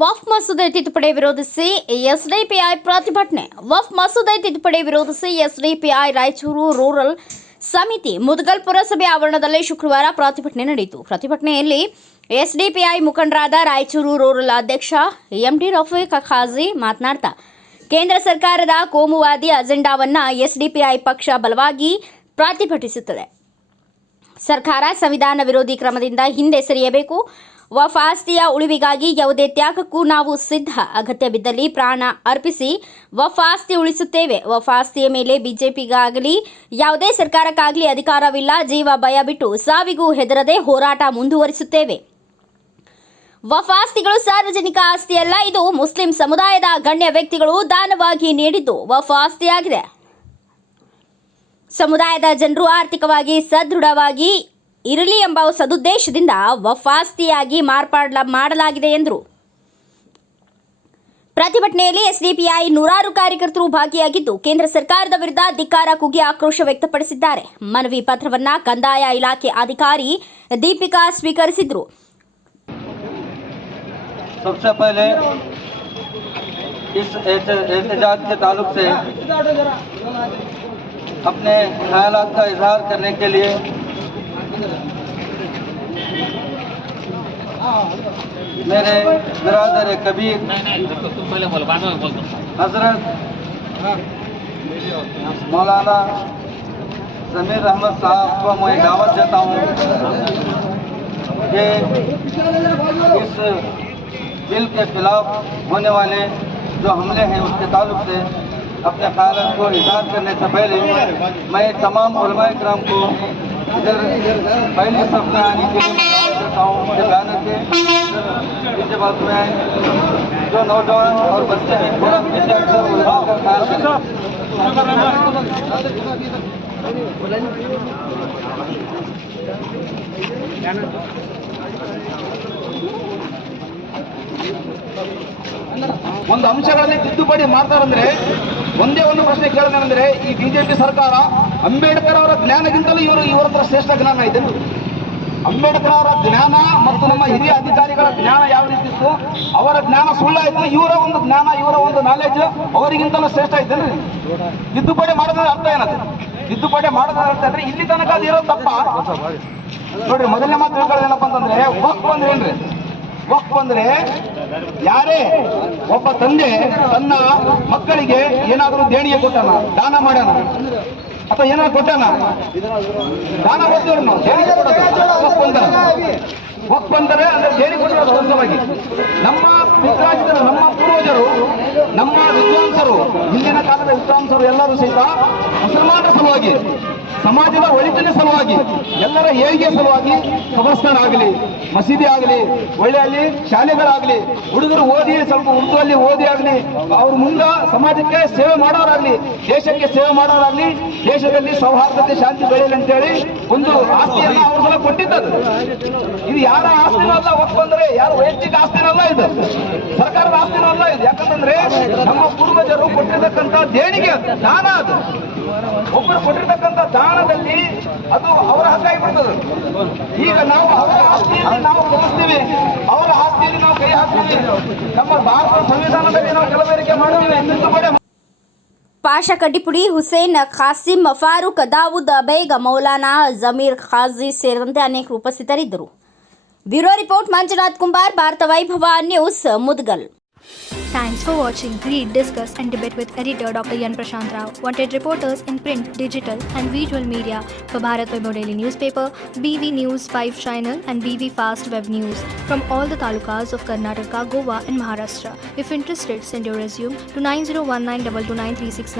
ವಕ್ಫ್ ಮಸೂದೆ ತಿದ್ದುಪಡಿ ವಿರೋಧಿಸಿ ಎಸ್ಡಿಪಿಐ ಪ್ರತಿಭಟನೆ. ವಕ್ಫ್ ಮಸೂದೆ ತಿದ್ದುಪಡಿ ವಿರೋಧಿಸಿ ಎಸ್ಡಿಪಿಐ ರಾಯಚೂರು ರೂರಲ್ ಸಮಿತಿ ಮುದಗಲ್ ಪುರಸಭೆ ಆವರಣದಲ್ಲಿ ಶುಕ್ರವಾರ ಪ್ರತಿಭಟನೆ ನಡೆಯಿತು. ಪ್ರತಿಭಟನೆಯಲ್ಲಿ ಎಸ್ಡಿಪಿಐ ಮುಖಂಡರಾದ ರಾಯಚೂರು ರೂರಲ್ ಅಧ್ಯಕ್ಷ ಎಂಡಿ ರಫೀಕ್ ಖಾಜಿ ಮಾತನಾಡ್ತಾ, ಕೇಂದ್ರ ಸರ್ಕಾರದ ಕೋಮುವಾದಿ ಅಜೆಂಡಾವನ್ನು ಎಸ್ಡಿಪಿಐ ಪಕ್ಷ ಬಲವಾಗಿ ಪ್ರತಿಭಟಿಸುತ್ತದೆ. ಸರ್ಕಾರ ಸಂವಿಧಾನ ವಿರೋಧಿ ಕ್ರಮದಿಂದ ಹಿಂದೆ ಸರಿಯಬೇಕು. ವಕ್ಫ್ ಆಸ್ತಿಯ ಉಳಿವಿಗಾಗಿ ಯಾವುದೇ ತ್ಯಾಗಕ್ಕೂ ನಾವು ಸಿದ್ಧ. ಅಗತ್ಯ ಬಿದ್ದಲ್ಲಿ ಪ್ರಾಣ ಅರ್ಪಿಸಿ ವಕ್ಫ್ ಆಸ್ತಿ ಉಳಿಸುತ್ತೇವೆ. ವಕ್ಫ್ ಆಸ್ತಿಯ ಮೇಲೆ ಬಿಜೆಪಿಗಾಗಲಿ ಯಾವುದೇ ಸರ್ಕಾರಕ್ಕಾಗಲಿ ಅಧಿಕಾರವಿಲ್ಲ. ಜೀವ ಭಯ ಬಿಟ್ಟು ಸಾವಿಗೂ ಹೆದರದೆ ಹೋರಾಟ ಮುಂದುವರಿಸುತ್ತೇವೆ. ವಕ್ಫ್ ಆಸ್ತಿಗಳು ಸಾರ್ವಜನಿಕ ಆಸ್ತಿಯಲ್ಲ. ಇದು ಮುಸ್ಲಿಂ ಸಮುದಾಯದ ಗಣ್ಯ ವ್ಯಕ್ತಿಗಳು ದಾನವಾಗಿ ನೀಡಿದ್ದು ವಕ್ಫ್ ಆಸ್ತಿಯಾಗಿದೆ. ಸಮುದಾಯದ ಜನರು ಆರ್ಥಿಕವಾಗಿ ಸದೃಢವಾಗಿ ಇರಲಿ ಎಂಬ ಸದುದ್ದೇಶದಿಂದ ವಕ್ಫ್ ಆಸ್ತಿಯಾಗಿ ಮಾಡಲಾಗಿದೆ ಎಂದರು. ಪ್ರತಿಭಟನೆಯಲ್ಲಿ ಎಸ್ಡಿಪಿಐ ನೂರಾರು ಕಾರ್ಯಕರ್ತರು ಭಾಗಿಯಾಗಿದ್ದು ಕೇಂದ್ರ ಸರ್ಕಾರದ ವಿರುದ್ಧ ಧಿಕ್ಕಾರ ಕೂಗಿ ಆಕ್ರೋಶ ವ್ಯಕ್ತಪಡಿಸಿದ್ದಾರೆ. ಮನವಿ ಪತ್ರವನ್ನು ಕಂದಾಯ ಇಲಾಖೆ ಅಧಿಕಾರಿ ದೀಪಿಕಾ ಸ್ವೀಕರಿಸಿದರು. सबसे पहले इस एहतजाज के ताल्लुक से अपने ख्यालात का इजहार करने के लिए मेरे बिरादर कबीर हजरत मौलाना ज़मीर अहमद साहब को मैं दावत देता हूँ कि इस बिल के खिलाफ होने वाले जो हमले हैं उसके ताल्लुक से अपने ख्यालात को इजहार करने से पहले मैं तमाम उलमाए किराम को इधर पहले सब में आने के लिए देता हूँ कि बैनर के पीछे बात में आए जो नौजवान और बच्चे हैं थोड़ा पीछे अक्सर उलमा का ख्याल ಒಂದು ಅಂಶಗಳಲ್ಲಿ ತಿದ್ದುಪಡಿ ಮಾಡ್ತಾರಂದ್ರೆ ಒಂದೇ ಒಂದು ಪ್ರಶ್ನೆ ಕೇಳೋದಂದ್ರೆ ಈ ಬಿಜೆಪಿ ಸರ್ಕಾರ ಅಂಬೇಡ್ಕರ್ ಅವರ ಜ್ಞಾನಗಿಂತಲೂ ಇವರ ಹತ್ರ ಶ್ರೇಷ್ಠ ಜ್ಞಾನ ಇದೆ. ಅಂಬೇಡ್ಕರ್ ಅವರ ಜ್ಞಾನ ಮತ್ತು ನಮ್ಮ ಹಿರಿಯ ಅಧಿಕಾರಿಗಳ ಜ್ಞಾನ ಯಾವ ರೀತಿ ಇತ್ತು, ಅವರ ಜ್ಞಾನ ಸುಳ್ಳಾಯ್ತು, ಇವರ ಒಂದು ಜ್ಞಾನ ಇವರ ಒಂದು ನಾಲೆಜ್ ಅವರಿಗಿಂತಲೂ ಶ್ರೇಷ್ಠ ಐತೇನ್ರಿ? ತಿದ್ದುಪಡಿ ಮಾಡೋದ್ರ ಅರ್ಥ ಏನದು? ತಿದ್ದುಪಡಿ ಮಾಡೋದ್ರ ಅರ್ಥ ಅಂದ್ರೆ ಇಲ್ಲಿ ತನಕ ಅದು ಇರೋ ತಪ್ಪ ನೋಡ್ರಿ. ಮೊದಲನೇ ಮಾತು ತಿಳ್ಕೊಳ್ಳೋದೇನಪ್ಪ ಅಂತಂದ್ರೆ ವಕ್ಫ್ ಅಂದ್ರೆ ಏನ್ರಿ? ವಕ್ಫ್ ಅಂದ್ರೆ ಯಾರೇ ಒಬ್ಬ ತಂದೆ ತನ್ನ ಮಕ್ಕಳಿಗೆ ಏನಾದರೂ ದೇಣಿಗೆ ಕೊಟ್ಟಾನ, ದಾನ ಮಾಡ್ಯಾನ ಅಥವಾ ಏನಾದ್ರು ಕೊಟ್ಟಾನ, ದಾನ ಕೊಡ್ತೀವಿ ನಾವು, ದೇಣಿಗೆ ಕೊಡೋದು ವಕ್ಫ್ ಅಂತಾರೆ. ಅಂದ್ರೆ ದೇಣಿಗೆ ಕೊಟ್ಟಿರೋದು ಸ್ವಂತವಾಗಿ. ನಮ್ಮ ಪಿತೃರಾಜಿದರು, ನಮ್ಮ ಪೂರ್ವಜರು, ನಮ್ಮ ವಿದ್ವಾಂಸರು, ಹಿಂದಿನ ಕಾಲದ ವಿದ್ವಾಂಸರು ಎಲ್ಲರೂ ಸಹಿತ ಮುಸಲ್ಮಾನರ ಸಲುವಾಗಿ, ಸಮಾಜದ ಒಳಿತಿನ ಸಲುವಾಗಿ, ಎಲ್ಲರ ಏಳಿಗೆ ಸಲುವಾಗಿ ಕಬರ್ಸ್ಥಾನ ಆಗಲಿ, ಮಸೀದಿ ಆಗಲಿ, ಒಳ್ಳೆ ಅಲ್ಲಿ ಶಾಲೆಗಳಾಗಲಿ, ಹುಡುಗರು ಓದಿ ಸ್ವಲ್ಪ ಉರ್ದುವಲ್ಲಿ ಓದಿ ಆಗಲಿ, ಅವ್ರ ಮುಂದೆ ಸಮಾಜಕ್ಕೆ ಸೇವೆ ಮಾಡೋರಾಗ್ಲಿ, ದೇಶಕ್ಕೆ ಸೇವೆ ಮಾಡೋರಾಗ್ಲಿ, ದೇಶದಲ್ಲಿ ಸೌಹಾರ್ದತೆ ಶಾಂತಿ ಬೆಳೆಯಲಿ ಅಂತೇಳಿ ಒಂದು ಆಸ್ತಿಯನ್ನ ಅವ್ರಿಗೆಲ್ಲ ಕೊಟ್ಟಿದ್ದದು. ಇದು ಯಾರ ಆಸ್ತಿನೂ ಅಲ್ಲ. ವಕ್ಫ್ ಅಂದ್ರೆ ಯಾರು ವೈಯಕ್ತಿಕ ಆಸ್ತಿನಲ್ಲ, ಇದು ಸರ್ಕಾರದ ಆಸ್ತಿನೂ ಅಲ್ಲ. ಇದು ಯಾಕಂತಂದ್ರೆ ನಮ್ಮ ಪೂರ್ವಜರು ಕೊಟ್ಟಿರ್ತಕ್ಕಂಥ ದೇಣಿಗೆ, ದಾನ. ಅದು ಒಬ್ಬರು ಕೊಟ್ಟಿರ್ತಕ್ಕಂಥ ದಾನದಲ್ಲಿ ಅದು ಅವರ ಹಕ್ಕಾಗಿಬಿಡ್ತದೆ. ಈಗ ನಾವು ಅವರ ಆಸ್ತಿಯಲ್ಲಿ ನಾವು ಕೊಡಿಸ್ತೀವಿ, ಅವರ ಆಸ್ತಿಯಲ್ಲಿ ನಾವು ಕೈ ಹಾಕ್ತೀವಿ. ನಮ್ಮ ಭಾರತ ಸಂವಿಧಾನದಲ್ಲಿ ನಾವು ಕಲಬೆರಕೆ ಮಾಡ್ತೀವಿ. ತಿದ್ದುಪಡಿ ಪಾಷಾ ಕಡ್ಡಿಪುಡಿ, ಹುಸೇನ್ ಖಾಸಿಂ, ಫಾರೂಕ್, ದಾವೂದ್ ಬೇಗ್, ಮೌಲಾನಾ ಜಮೀರ್ ಖಾಜಿ ಸೇರಿದಂತೆ ಅನೇಕರು ಉಪಸ್ಥಿತರಿದ್ದರು. ಬ್ಯೂರೋ ರಿಪೋರ್ಟ್ ಮಂಜುನಾಥ್ ಕುಂಬಾರ್, ಭಾರತ ವೈಭವ news, Mudgal. Thanks for watching. Read, discuss and debate with editor Dr. Yan Prashant Rao. Wanted reporters in print, digital and visual media for Bharat Vaibhav Daily Newspaper, BV News 5 Channel and BV Fast Web News from all the talukas of Karnataka, Goa and Maharashtra. If interested, send your resume to 9019229369.